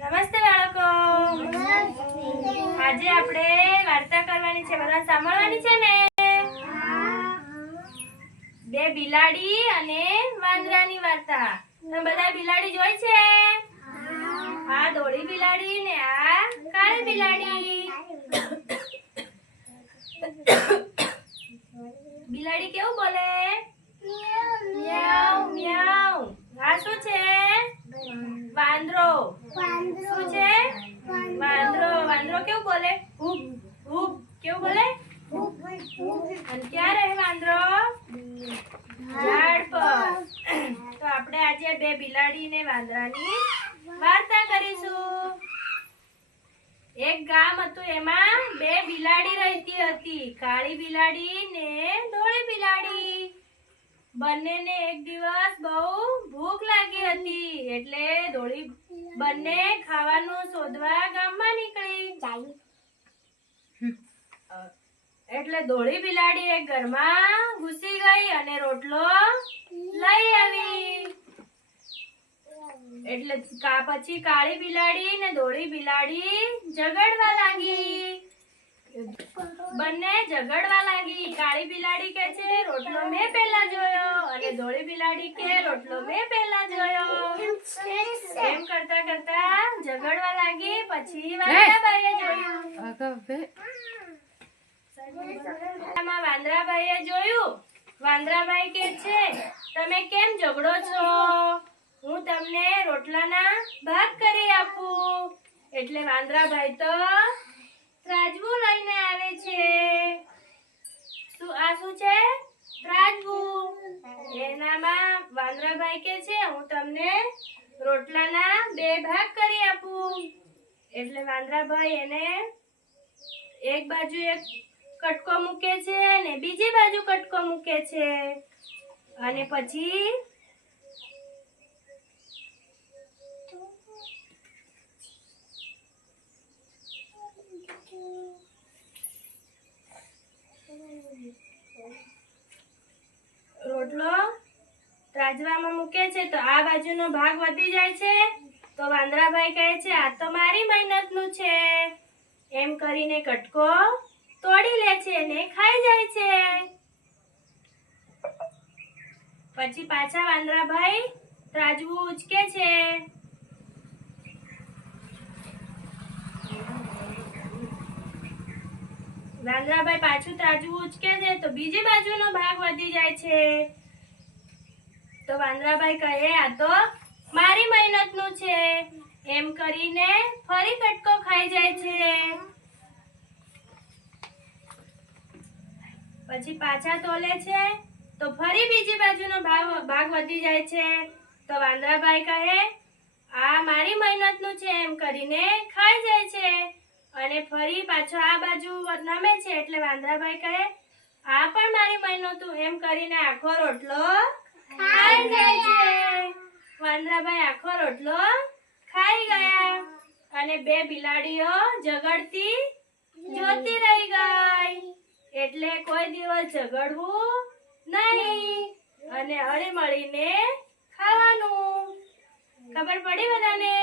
નમસ્તે બાળકો. આજે આપણે વાર્તા કરવાની છે. બધા સાંભળવાની છે ને? બે બિલાડી અને વાંદરાની વાર્તા. તમે બધા બિલાડી જોઈ છે? આ ધોળી બિલાડી ને આ કાળી બિલાડી. બિલાડી કેવું બોલે? મ્યાઉ મ્યાઉ. આ શું છે? વાંદરો. શું છે? વાંદરો. વાંદરો કેવું બોલે? Hoop hoop. કેવું બોલે? અને ક્યાં રહે વાંદરો? ઝાડ પર. તો આપણે આજે બે બિલાડી ને વાંદરાની વાર્તા કરીશું. એક ગામ હતું, એમાં બે બિલાડી રહેતી હતી, કાળી બિલાડી ને ધોળી બિલાડી. બંનેને એક દિવસ બહુ ભૂખ લાગી હતી, એટલે બંને ખાવાનું શોધવા ગામમાં નીકળી. એટલે ધોળી બિલાડી એક ઘરમાં ઘૂસી ગઈ અને રોટલો લઈ આવી. એટલે પછી કાળી બિલાડી ને ધોળી બિલાડી ઝઘડવા લાગી. બંને ઝઘડવા લાગી. કાળી બિલાડી કહે છે રોટલો મેં પહેલા જોયો, અને ધોળી બિલાડી કે રોટલો મેં પહેલા જોયો. એમ કરતા કરતા ઝઘડવા લાગી. પછી વાંદરાબાઈએ જોયું. વાંદરાબાઈએ જોયું. વાંદરાબાઈ કે છે તમે કેમ ઝઘડો છો? હું તમને રોટલાના ભાગ કરી આપું. એટલે વાંદરાબાઈ તો ત્રાજવું લઈને આવે છે. આ શું છે? ત્રાજવું. એનામાં વાંદરાબાઈ કે છે હું તમને રોટલાના 2 ભાગ કરી આપું. એટલે વાંદરાબાઈ એને એક બાજુ એક કટકો મૂકે છે અને બીજી બાજુ કટકો મૂકે છે. અને પછી રોટલો ત્રાજવામાં મૂકે છે તો આ બાજુનો ભાગ વધી જાય છે. તો વાંદરાભાઈ કહે છે આ તો મારી મહેનતનું છે. એમ કરીને કટકો તોડી લે છે અને ખાઈ જાય છે. પછી પાછા વાંદરાભાઈ ત્રાજવું ઉચકે છે. વાંદરાભાઈ પાછું ત્રાજવું ઉચકે છે તો બીજી બાજુનો ભાગ વધી જાય છે. તો વાંદરાભાઈ કહે આ તો મારી મહેનતનું છે. એમ કરીને ફરી કટકો ખાઈ જાય છે. પછી પાછા તોલે છે તો ફરી બીજી બાજુનો ભાગ વધી જાય છે. તો વાંદરાભાઈ કહે આ મારી મહેનતનું છે. એમ કરીને ખાઈ જાય છે. અને ફરી પાછો આ બાજુ નમે છે. એટલે વાંદરાભાઈ કહે આ પણ મારી મહેનતનું. એમ કરીને આખો રોટલો ખાઈ જાય છે. વાંદરાભાઈ આખો રોટલો ખાઈ ગયા અને બે બિલાડીઓ ઝઘડતી જોતી રહી ગઈ. એટલે કોઈ દિવસ ઝઘડવું નહીં અને હળી મળીને ખાવાનું. ખબર પડી બધાને?